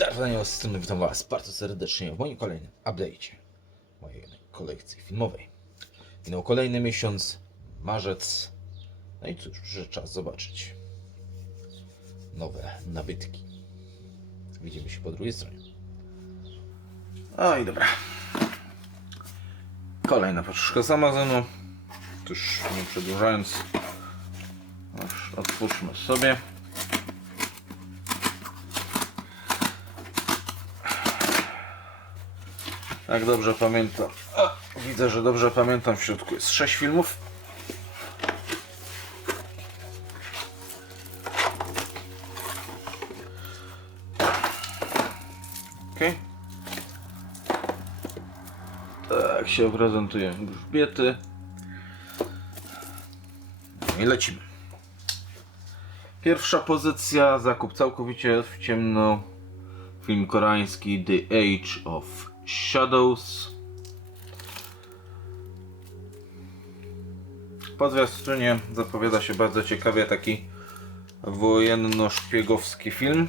Daniel z strony witam Was bardzo serdecznie w moim kolejnym update'cie mojej kolekcji filmowej. Minął kolejny miesiąc, marzec, no i cóż, przyszedł czas zobaczyć nowe nabytki. Widzimy się po drugiej stronie. No i dobra. Kolejna paczka z Amazonu. Tuż nie przedłużając, otwórzmy sobie. Jak dobrze pamiętam. Widzę, że dobrze pamiętam. W środku jest 6 filmów. Ok. Tak się prezentują grzbiety. I lecimy. Pierwsza pozycja, zakup całkowicie w ciemno. Film koreański The Age of Shadows. Po zwiastunie zapowiada się bardzo ciekawie taki wojenno-szpiegowski film.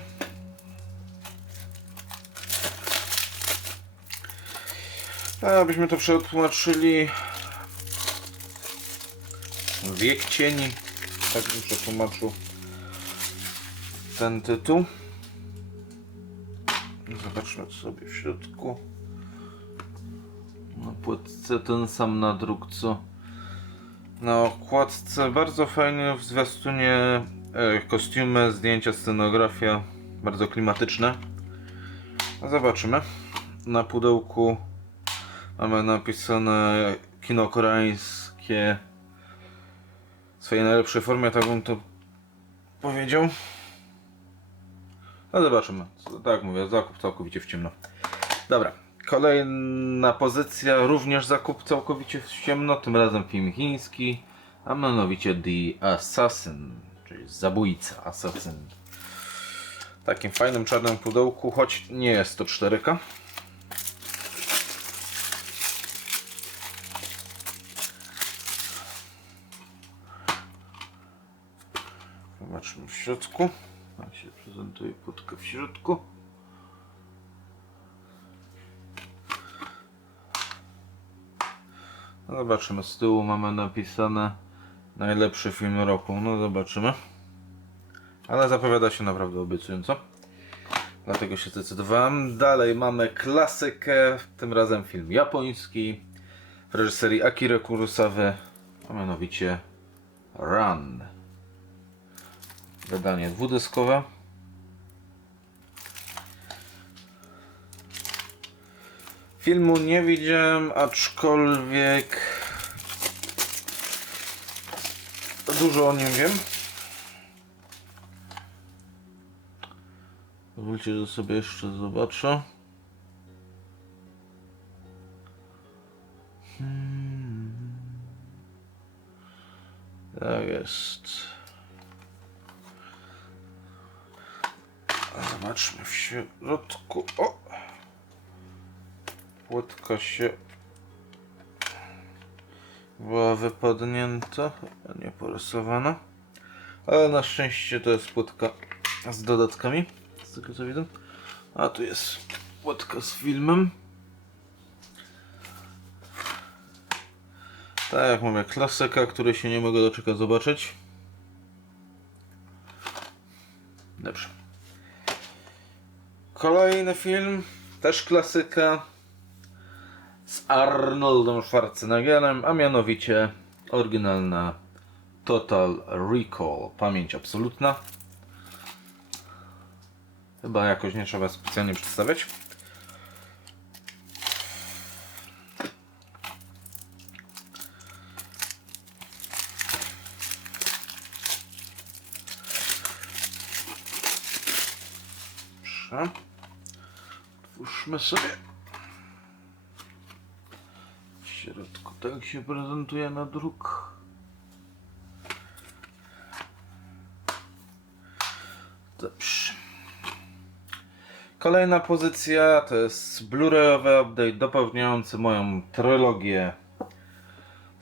Abyśmy to przetłumaczyli Wiek Cieni, tak bym przetłumaczył ten tytuł. Zobaczmy co sobie w środku. Na płytce ten sam nadruk co na okładce. Bardzo fajnie w zwiastunie e, kostiumy, zdjęcia, scenografia. Bardzo klimatyczne. Zobaczymy. Na pudełku mamy napisane kino koreańskie w swojej najlepszej formie, tak bym to powiedział. No zobaczymy. Tak mówię, zakup całkowicie w ciemno. Dobra. Kolejna pozycja, również zakup całkowicie w ciemno, tym razem film chiński, a mianowicie The Assassin, czyli zabójca, asasyn. W takim fajnym czarnym pudełku, choć nie jest to 4K. Zobaczmy w środku. Tak się prezentuje płytka w środku. Zobaczymy, z tyłu mamy napisane najlepszy film roku. No zobaczymy. Ale zapowiada się naprawdę obiecująco. Dlatego się zdecydowałem. Dalej mamy klasykę, tym razem film japoński w reżyserii Akira Kurosawy, a mianowicie Run. Wydanie dwudyskowe. Filmu nie widziałem, aczkolwiek dużo o nim wiem. Pozwólcie, że sobie jeszcze zobaczę. Hmm. Tak jest. Zobaczmy w środku. O! Płytka się była wypadnięta, nie porysowana. Ale na szczęście to jest płytka z dodatkami, z tego co widzę. A tu jest płytka z filmem. Tak jak mówię, klasyka, której się nie mogę doczekać zobaczyć. Dobrze. Kolejny film, też klasyka z Arnoldem Schwarzeneggerem, a mianowicie oryginalna Total Recall, pamięć absolutna. Chyba jakoś nie trzeba specjalnie przedstawiać. Dobrze. Otwórzmy sobie. Środku tak się prezentuje na druk. Dobrze. Kolejna pozycja to jest Blu-rayowy update dopełniający moją trylogię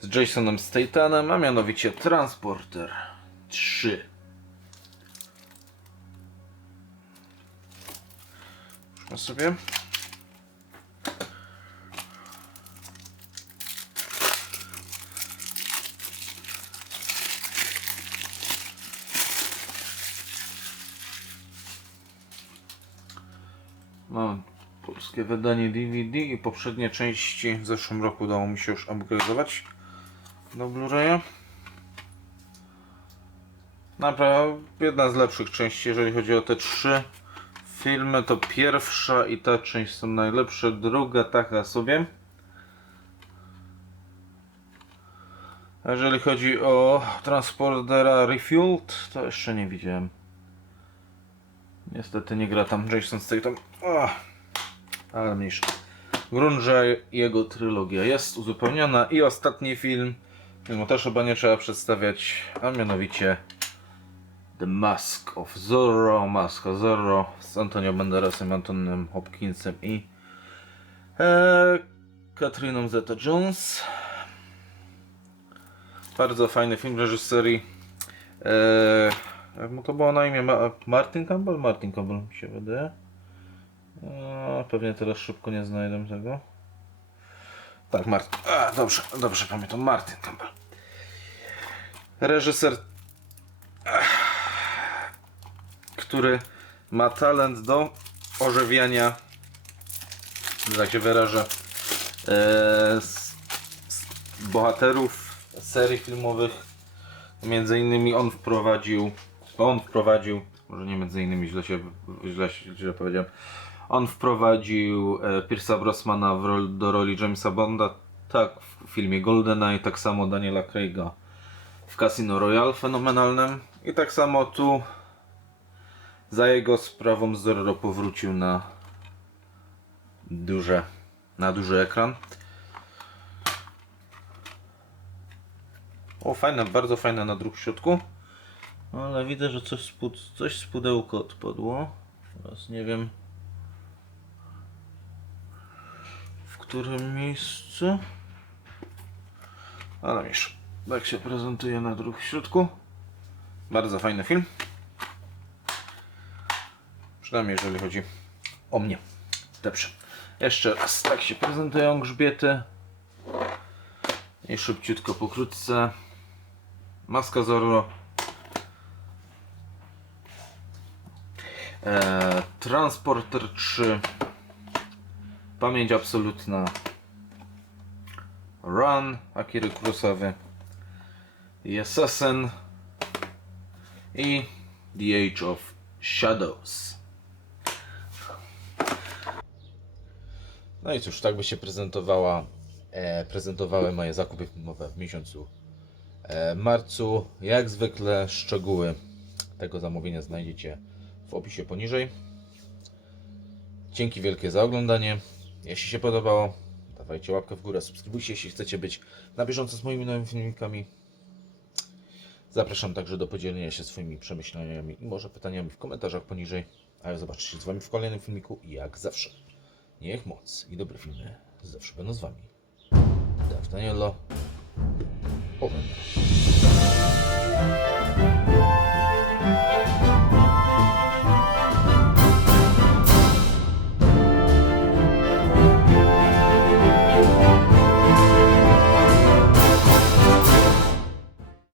z Jasonem Stathanem, a mianowicie Transporter 3. Ja sobie. Mam polskie wydanie DVD i poprzednie części w zeszłym roku udało mi się już upgrade'ować do Blu-raya. Naprawdę jedna z lepszych części, jeżeli chodzi o te trzy filmy, to pierwsza i ta część są najlepsze, druga taka sobie. Jeżeli chodzi o Transportera Refueled, to jeszcze nie widziałem. Niestety nie gra tam Jason Statham. Ach, ale mniejsza. Grunge jego trylogia jest uzupełniona i ostatni film, filmu też chyba nie trzeba przedstawiać, a mianowicie The Mask of Zorro, Maska Zorro z Antonio Banderasem, Antonem Hopkinsem i e, Katriną Zeta-Jones. Bardzo fajny film reżyserii. E, jak mu to było na imię? Ma- Martin Campbell? Martin Campbell mi się wydaje. E, pewnie teraz szybko nie znajdę tego. Tak, Martin. A, dobrze, dobrze pamiętam. Martin Campbell. Reżyser który ma talent do ożywiania, tak się wyrażę, e, s- s- bohaterów serii filmowych. Między innymi on wprowadził, on wprowadził, może nie między innymi źle się, źle, źle powiedziałem, on wprowadził e, Pierce'a Brosmana rol, do roli Jamesa Bonda, tak w filmie GoldenEye, tak samo Daniela Craig'a w Casino Royale fenomenalnym i tak samo tu za jego sprawą Zorro powrócił na duże, na duży ekran. O, fajne, bardzo fajne na druk w środku. Ale widzę, że coś z, pud- coś z pudełka odpadło. Teraz nie wiem w którym miejscu. Ale wiesz, tak się prezentuje na druk w środku. Bardzo fajny film. Przynajmniej jeżeli chodzi o mnie. Dobrze. Jeszcze raz tak się prezentują grzbiety. I szybciutko pokrótce. Maska Zorro. E, Transporter 3. Pamięć absolutna. Run Akiry Kurosawy. I Assassin. I The Age of Shadows. No i cóż, tak by się prezentowała, e, prezentowały moje zakupy filmowe w miesiącu e, marcu. Jak zwykle szczegóły tego zamówienia znajdziecie w opisie poniżej. Dzięki wielkie za oglądanie. Jeśli się podobało, dawajcie łapkę w górę, subskrybujcie, jeśli chcecie być na bieżąco z moimi nowymi filmikami. Zapraszam także do podzielenia się swoimi przemyśleniami i może pytaniami w komentarzach poniżej. A ja zobaczę się z Wami w kolejnym filmiku i jak zawsze. Niech moc i dobre filmy zawsze będą z Wami. Dawno Danielo. Owen.